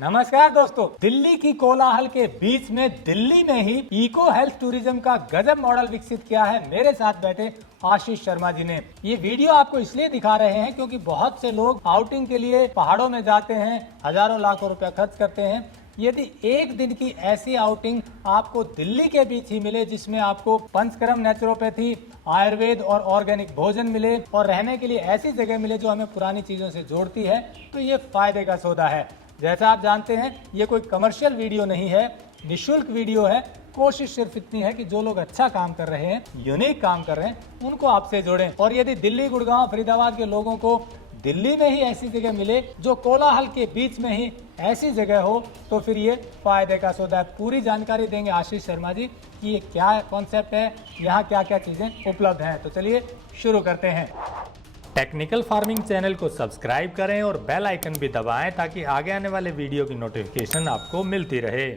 नमस्कार दोस्तों, दिल्ली की कोलाहल के बीच में दिल्ली में ही इको हेल्थ टूरिज्म का गजब मॉडल विकसित किया है मेरे साथ बैठे आशीष शर्मा जी ने। ये वीडियो आपको इसलिए दिखा रहे हैं क्योंकि बहुत से लोग आउटिंग के लिए पहाड़ों में जाते हैं, हजारों लाखों रुपया खर्च करते हैं। यदि एक दिन की ऐसी आउटिंग आपको दिल्ली के बीच ही मिले जिसमें आपको पंचकर्म नेचुरोपैथी, आयुर्वेद और ऑर्गेनिक भोजन मिले और रहने के लिए ऐसी जगह मिले जो हमें पुरानी चीजों से जोड़ती है, तो ये फायदे का सौदा है। जैसा आप जानते हैं, ये कोई कमर्शियल वीडियो नहीं है, निःशुल्क वीडियो है। कोशिश सिर्फ इतनी है कि जो लोग अच्छा काम कर रहे हैं, यूनिक काम कर रहे हैं, उनको आपसे जोड़ें। और यदि दिल्ली, गुड़गांव, फरीदाबाद के लोगों को दिल्ली में ही ऐसी जगह मिले जो कोलाहल के बीच में ही ऐसी जगह हो, तो फिर ये फायदे का सौदा है। पूरी जानकारी देंगे आशीष शर्मा जी कि ये क्या कॉन्सेप्ट है, यहाँ क्या क्या चीजें उपलब्ध हैं। तो चलिए शुरू करते हैं। टेक्निकल फार्मिंग चैनल को सब्सक्राइब करें और बेल आइकन भी दबाएं ताकि आगे आने वाले वीडियो की नोटिफिकेशन आपको मिलती रहे।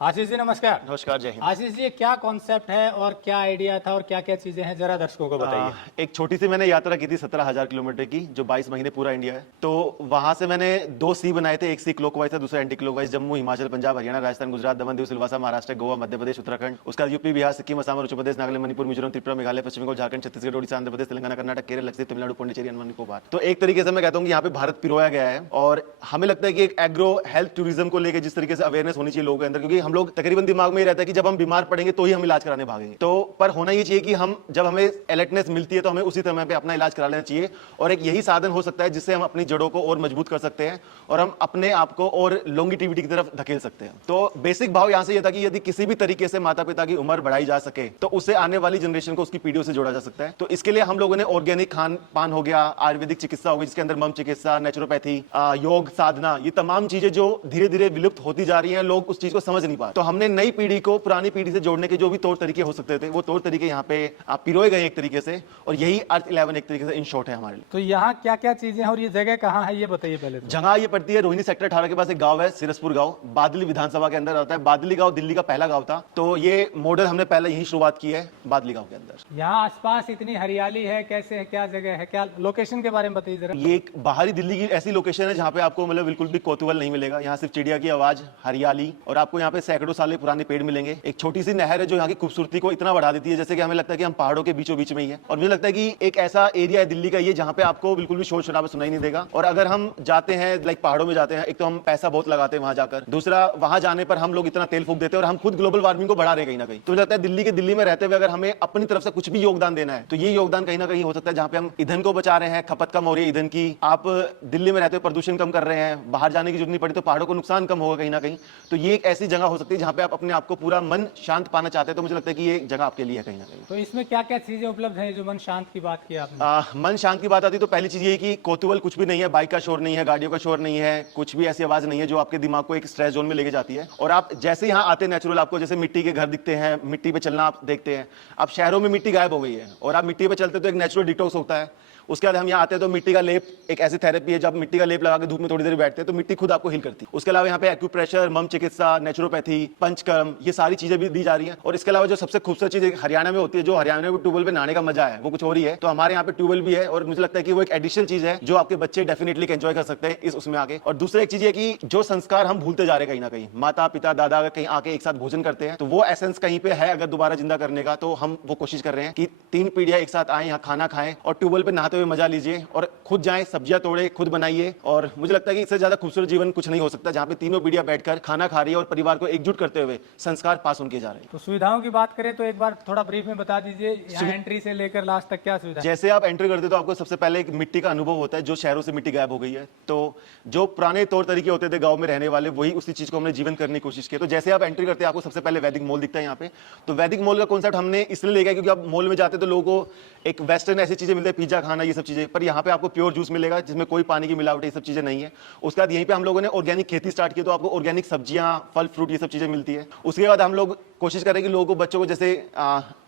आशीष जी नमस्कार। नमस्कार, जय हिंद। आशीष जी, क्या कॉन्सेप्ट है और क्या आइडिया था और क्या क्या चीजें हैं, जरा दर्शकों को बताइए। एक छोटी सी मैंने यात्रा की थी 17,000 किलोमीटर की, जो 22 महीने पूरा इंडिया है। तो वहां से मैंने 2 सी बनाए थे, एक सी क्लॉकवाइज था, दूसरा एंटी क्लॉकवाइज। जम्मू, हिमाचल, पंजाब, हरियाणा, राजस्थान, गुजरात, दमन, दीव, सिलवासा, महाराष्ट्र, गोवा, मध्य प्रदेश, उत्तराखंड, उसका यूपी, बिहार, सिक्किम, असम, उत्तर प्रदेश, नागालैंड, मणिपुर, मिजोरम, त्रिपुरा, मेघालय, पश्चिम बंगाल, झारखंड, छत्तीसगढ़, ओडिशा, आंध्र प्रदेश, तेलंगाना, कर्नाटक, केरल, लक्षद्वीप, तमिलनाडु, पुडुचेरी, अंडमान निकोबार। तो एक तरीके से मैं कहता हूँ कि यहाँ पे भारत पिरोया गया है। और हमें लगता है कि एक एग्रो हेल्थ टूरिज्म को लेकर जिस तरीके से अवेयरनेस होनी चाहिए लोगों के अंदर, क्योंकि हम लोग तकरीबन दिमाग में ही रहता है कि जब हम बीमार पड़ेंगे तो ही हम इलाज कराने भागेंगे। तो पर होना ये चाहिए कि हम जब हमें अलर्टनेस मिलती है तो हमें उसी समय पे अपना इलाज करा लेना चाहिए। और एक यही साधन हो सकता है जिससे हम अपनी जड़ों को और मजबूत कर सकते हैं और हम अपने आप को और लॉन्गिटिविटी की तरफ धकेल सकते हैं। तो बेसिक भाव यहां से यह था कि यदि किसी भी तरीके से माता पिता की उम्र बढ़ाई जा सके तो उससे आने वाली जनरेशन को उसकी पीढ़ियों से जोड़ा जा सकता है। तो इसके लिए हम लोगों ने ऑर्गेनिक खान पान हो गया, आयुर्वेदिक चिकित्सा हो गई जिसके अंदर मम चिकित्सा, नेचुरोपैथी, योग साधना, ये तमाम चीजें जो धीरे धीरे विलुप्त होती जा रही है, लोग उस चीज को समझ नहीं पा। तो हमने नई पीढ़ी को पुरानी पीढ़ी से जोड़ने के जो भी तौर तरीके हो सकते थे, वो तौर तरीके यहाँ पे आप पिरोए गए एक तरीके से। और यही अर्थ 11 एक तरीके से इन शॉर्ट है हमारे लिए। तो यहाँ क्या क्या चीजें हैं और ये जगह कहाँ है, ये बताइए पहले तो। जगह ये पड़ती है रोहिणी सेक्टर 18 के पास एक गांव है सिरसपुर गांव, बादली विधानसभा के अंदर आता है। बादली गांव दिल्ली का पहला गांव था, तो ये मॉडल हमने पहले यही शुरुआत की है बादली गांव के अंदर। यहाँ आसपास इतनी हरियाली है, कैसे है, क्या जगह है, क्या लोकेशन के बारे में बताइए जरा। ये एक बाहरी दिल्ली की ऐसी लोकेशन है जहाँ पे आपको मतलब बिल्कुल भी कौतूहल नहीं मिलेगा। यहाँ सिर्फ चिड़िया की आवाज, हरियाली, और आपको यहाँ पे सैकड़ों साल पुराने पेड़ मिलेंगे। एक छोटी सी नहर है जो यहाँ की खूबसूरती को इतना बढ़ा देती है जैसे कि हमें लगता है कि हम पहाड़ों के बीचों बीच में ही है। और मुझे लगता है कि एक ऐसा एरिया है दिल्ली का ये जहाँ पे आपको बिल्कुल भी शोर शराबा सुनाई नहीं देगा। और अगर हम जाते हैं लाइक पहाड़ों में जाते हैं, एक तो हम पैसा बहुत लगाते हैं वहां जाकर, दूसरा वहां जाने पर हम लोग इतना तेल फूंक देते हैं और हम खुद ग्लोबल वार्मिंग को बढ़ा रहे कहीं ना कहीं। तो मुझे लगता है दिल्ली में रहते हुए अगर हमें अपनी तरफ से कुछ भी योगदान देना है तो ये योगदान कहीं ना कहीं हो सकता है जहाँ पे हम ईंधन को बचा रहे हैं, खपत कम हो रही है ईंधन की। आप दिल्ली में रहते हुए प्रदूषण कम कर रहे हैं, बाहर जाने की जरूरत नहीं पड़ी तो पहाड़ों को नुकसान कम होगा कहीं ना कहीं। तो ये एक ऐसी जगह हो सकती है जहाँ पे आप अपने आप को पूरा मन शांत पाना चाहते हैं, तो मुझे लगता है कि ये जगह आपके लिए है कहीं ना कहीं। तो इसमें क्या क्या चीजें उपलब्ध हैं जो मन शांत की बात की आपने? मन शांत की बात आती है तो पहली चीज ये है कि कौतूहल कुछ भी नहीं है, बाइक का शोर नहीं है, गाड़ियों का शोर नहीं है, कुछ भी ऐसी आवाज नहीं है जो आपके दिमाग को एक स्ट्रेस जोन में लेके जाती है। और आप जैसे यहाँ आते नेचुरल आपको जैसे मिट्टी के घर दिखते हैं, मिट्टी पे चलना आप देखते हैं। अब शहरों में मिट्टी गायब हो गई है और आप मिट्टी पे चलते तो एक नेचुरल डिटॉक्स होता है। उसके बाद हम यहाँ आते हैं तो मिट्टी का लेप एक ऐसी थेरेपी है, जब मिट्टी का लेप लगा के धूप में थोड़ी देर बैठते हैं तो मिट्टी खुद आपको हील करती है। उसके अलावा यहाँ पे एक्यूप्रेशर, मम चिकित्सा, नेचुरोपैथी, पंचकर्म, ये सारी चीजें भी दी जा रही हैं। और इसके अलावा जो सबसे खूबसूरत चीज हरियाणा में होती है, जो हरियाणा में ट्यूबवेल पे नहाने का मजा है वो कुछ और ही है। तो हमारे यहाँ पे ट्यूबवेल भी है और मुझे लगता है कि वो एक एडिशनल चीज है जो आपके बच्चे डेफिनेटली एंजॉय कर सकते हैं इस उसमें आके। और दूसरा एक चीज है कि जो संस्कार हम भूलते जा रहे हैं कहीं ना कहीं, माता पिता दादा अगर कहीं आके एक साथ भोजन करते हैं तो वो एसेंस कहीं पे है अगर दोबारा जिंदा करने का, तो हम वो कोशिश कर रहे हैं कि 3 पीढ़ियां एक साथ आए, यहाँ खाना खाएं और ट्यूबवेल पे नहाते हुए मजा लीजिए और खुद जाएं, सब्जियां तोड़े, खुद बनाइए। और मुझे लगता है कि इससे ज्यादा खूबसूरत जीवन कुछ नहीं हो सकता जहां पे तीनों पीढ़ियां बैठकर खाना खा रही है और परिवार को एकजुट करते हुए संस्कार पास उनके जा रहे हैं। तो सुविधाओं की बात करें तो एक बार थोड़ा ब्रीफ में बता दीजिए, यहाँ एंट्री से लेकर लास्ट तक क्या सुविधा? जैसे आप एंट्री करते तो आपको सबसे पहले एक मिट्टी का अनुभव होता है, जो शहरों से मिट्टी गायब हो गई है। तो जो पुराने तौर तरीके होते थे गांव में रहने वाले, वही उसी चीज को हमने जीवन करने की कोशिश की। तो जैसे आप एंट्री करते हैं आपको सबसे पहले वैदिक मॉल दिखता है यहाँ पे। तो वैदिक मॉल का कॉन्सेप्ट हमने इसलिए ले गया क्योंकि आप मॉल में जाते तो लोगों को एक वेस्टर्न ऐसी चीजें मिलती है, पिज्जा खाना ये सब चीजें, पर यहाँ पे आपको प्योर जूस मिलेगा जिसमें कोई पानी की मिलावट ये सब चीजें नहीं है। उसके बाद यहीं पे हम लोगों ने ऑर्गेनिक खेती स्टार्ट की, तो आपको ऑर्गेनिक सब्जियां, फल फ्रूट ये सब चीजें मिलती है। उसके बाद हम लोग कोशिश करें कि लोगों को, बच्चों को जैसे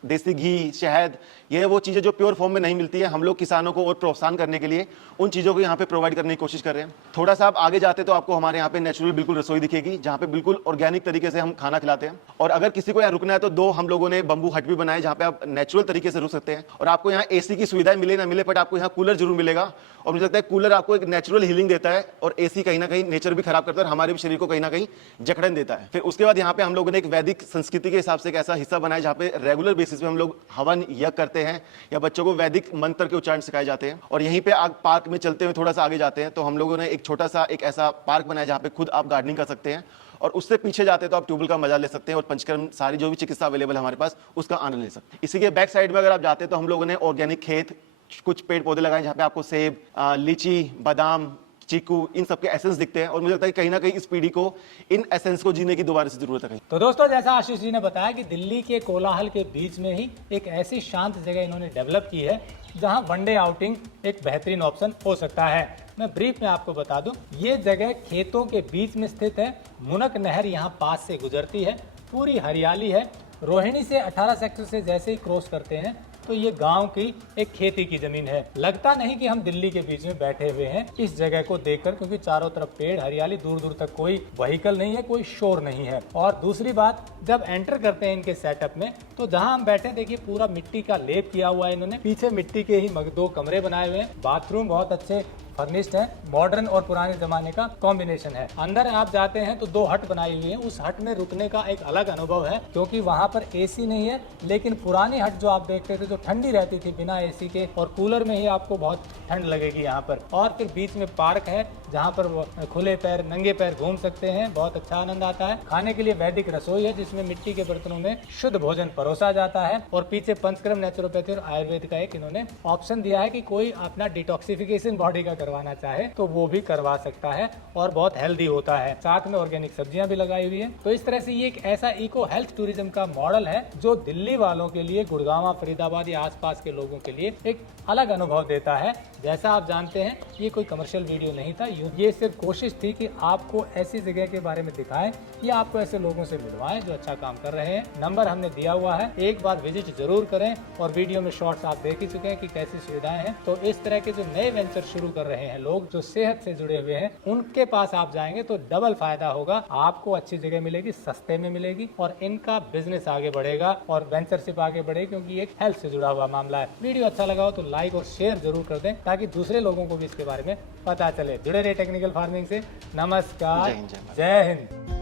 देसी घी, शहद, ये वो चीज़ें जो प्योर फॉर्म में नहीं मिलती है, हम लोग किसानों को और प्रोत्साहन करने के लिए उन चीज़ों को यहाँ पे प्रोवाइड करने की कोशिश कर रहे हैं। थोड़ा सा आप आगे जाते तो आपको हमारे यहाँ पे नेचुरल बिल्कुल रसोई दिखेगी, जहाँ पे बिल्कुल ऑर्गेनिक तरीके से हम खाना खिलाते हैं। और अगर किसी को यहाँ रुकना है तो 2 हम लोगों ने बंबू हट भी बनाए, जहाँ पे आप नेचुरल तरीके से रुक सकते हैं। और आपको यहाँ एसी की सुविधाएं मिले ना मिले, बट आपको यहाँ कूलर जरूर मिलेगा। और मुझे लगता है कूलर आपको एक नेचुरल हीलिंग देता है, और एसी कहीं ना कहीं नेचर भी खराब करता है और हमारे भी शरीर को कहीं ना कहीं जकड़न देता है। फिर उसके बाद यहाँ पे हम लोगों ने एक वैदिक संस्कृति के हिसाब से एक ऐसा हिस्सा बनाया जहाँ पे रेगुलर बेसिस पे हम लोग हवन यज्ञ करते हैं, या बच्चों को वैदिक मंत्र के उच्चारण सिखाए जाते हैं। और यहीं पे पार्क में चलते हुए थोड़ा सा आगे जाते हैं तो हम लोगों ने एक छोटा सा एक ऐसा पार्क बनाया जहाँ पे खुद आप गार्डनिंग कर सकते हैं, और उससे पीछे जाते तो आप ट्यूबवेल का मजा ले सकते हैं और पंचकर्म सारी जो भी चिकित्सा अवेलेबल है हमारे पास उसका आनंद ले सकते हैं। इसी के बैक साइड में अगर आप जाते हैं तो हम लोगों ने ऑर्गेनिक खेत, कुछ पेड़ पौधे लगाए जहाँ पे आपको सेब, लीची, बादाम, चीकू, इन सब के एसेंस दिखते हैं। और मुझे लगता है कहीं ना कहीं इस पीढ़ी को इन एसेंस को जीने की दोबारा से जरूरत है। तो दोस्तों, जैसा आशीष जी ने बताया कि दिल्ली के कोलाहल के बीच में ही एक ऐसी शांत जगह इन्होंने डेवलप की है जहां वनडे आउटिंग एक बेहतरीन ऑप्शन हो सकता है। मैं ब्रीफ में आपको बता दूं, ये जगह खेतों के बीच में स्थित है। मुनक नहर यहाँ पास से गुजरती है, पूरी हरियाली है। रोहिणी से 18 सेक्टर से जैसे ही क्रॉस करते हैं तो ये गांव की एक खेती की जमीन है। लगता नहीं कि हम दिल्ली के बीच में बैठे हुए हैं इस जगह को देखकर, क्योंकि चारों तरफ पेड़, हरियाली, दूर दूर तक कोई व्हीकल नहीं है, कोई शोर नहीं है। और दूसरी बात, जब एंटर करते हैं इनके सेटअप में तो जहां हम बैठे, देखिए पूरा मिट्टी का लेप किया हुआ है इन्होंने। पीछे मिट्टी के ही 2 कमरे बनाए हुए हैं। बाथरूम बहुत अच्छे फर्निश्ड है, मॉडर्न और पुराने जमाने का कॉम्बिनेशन है। अंदर आप जाते हैं तो 2 हट बनाई हुई है। उस हट में रुकने का एक अलग अनुभव है, क्योंकि वहां पर एसी नहीं है। लेकिन पुरानी हट जो आप देखते थे, जो ठंडी रहती थी बिना एसी के, और कूलर में ही आपको बहुत ठंड लगेगी यहाँ पर। और फिर बीच में पार्क है जहाँ पर खुले पैर, नंगे पैर घूम सकते हैं, बहुत अच्छा आनंद आता है। खाने के लिए वैदिक रसोई है जिसमें मिट्टी के बर्तनों में शुद्ध भोजन परोसा जाता है। और पीछे पंचकर्म, नेचुरोपैथी और आयुर्वेद का एक इन्होंने ऑप्शन दिया है कि कोई अपना डिटॉक्सिफिकेशन बॉडी का करवाना चाहे तो वो भी करवा सकता है, और बहुत हेल्दी होता है। साथ में ऑर्गेनिक सब्जियां भी लगाई हुई है। तो इस तरह से ये एक ऐसा इको हेल्थ टूरिज्म का मॉडल है जो दिल्ली वालों के लिए, गुड़गांव, फरीदाबाद या आसपास के लोगों के लिए एक अलग अनुभव देता है। जैसा आप जानते हैं, ये कोई कमर्शियल वीडियो नहीं था, ये सिर्फ कोशिश थी कि आपको ऐसी जगह के बारे में दिखाएं या आपको ऐसे लोगों से मिलवाएं जो अच्छा काम कर रहे हैं। नंबर हमने दिया हुआ है, एक बार विजिट जरूर करें। और वीडियो में शॉर्ट्स आप देख ही चुके हैं कि कैसी सुविधाएं हैं। तो इस तरह के जो नए वेंचर शुरू कर रहे हैं लोग, जो सेहत से जुड़े हुए हैं, उनके पास आप जाएंगे तो डबल फायदा होगा। आपको अच्छी जगह मिलेगी, सस्ते में मिलेगी, और इनका बिजनेस आगे बढ़ेगा और वेंचरशिप आगे बढ़ेगी, क्योंकि ये एक हेल्थ से जुड़ा हुआ मामला है। वीडियो अच्छा लगा हो तो लाइक और शेयर जरूर कर दें ताकि दूसरे लोगों को भी इसके बारे में पता चले। जुड़े रहे टेक्निकल फार्मिंग से। नमस्कार, जय हिंद।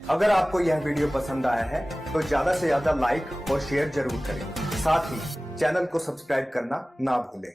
अगर आपको यह वीडियो पसंद आया है तो ज्यादा से ज्यादा लाइक और शेयर जरूर करें। साथ ही चैनल को सब्सक्राइब करना ना भूलें।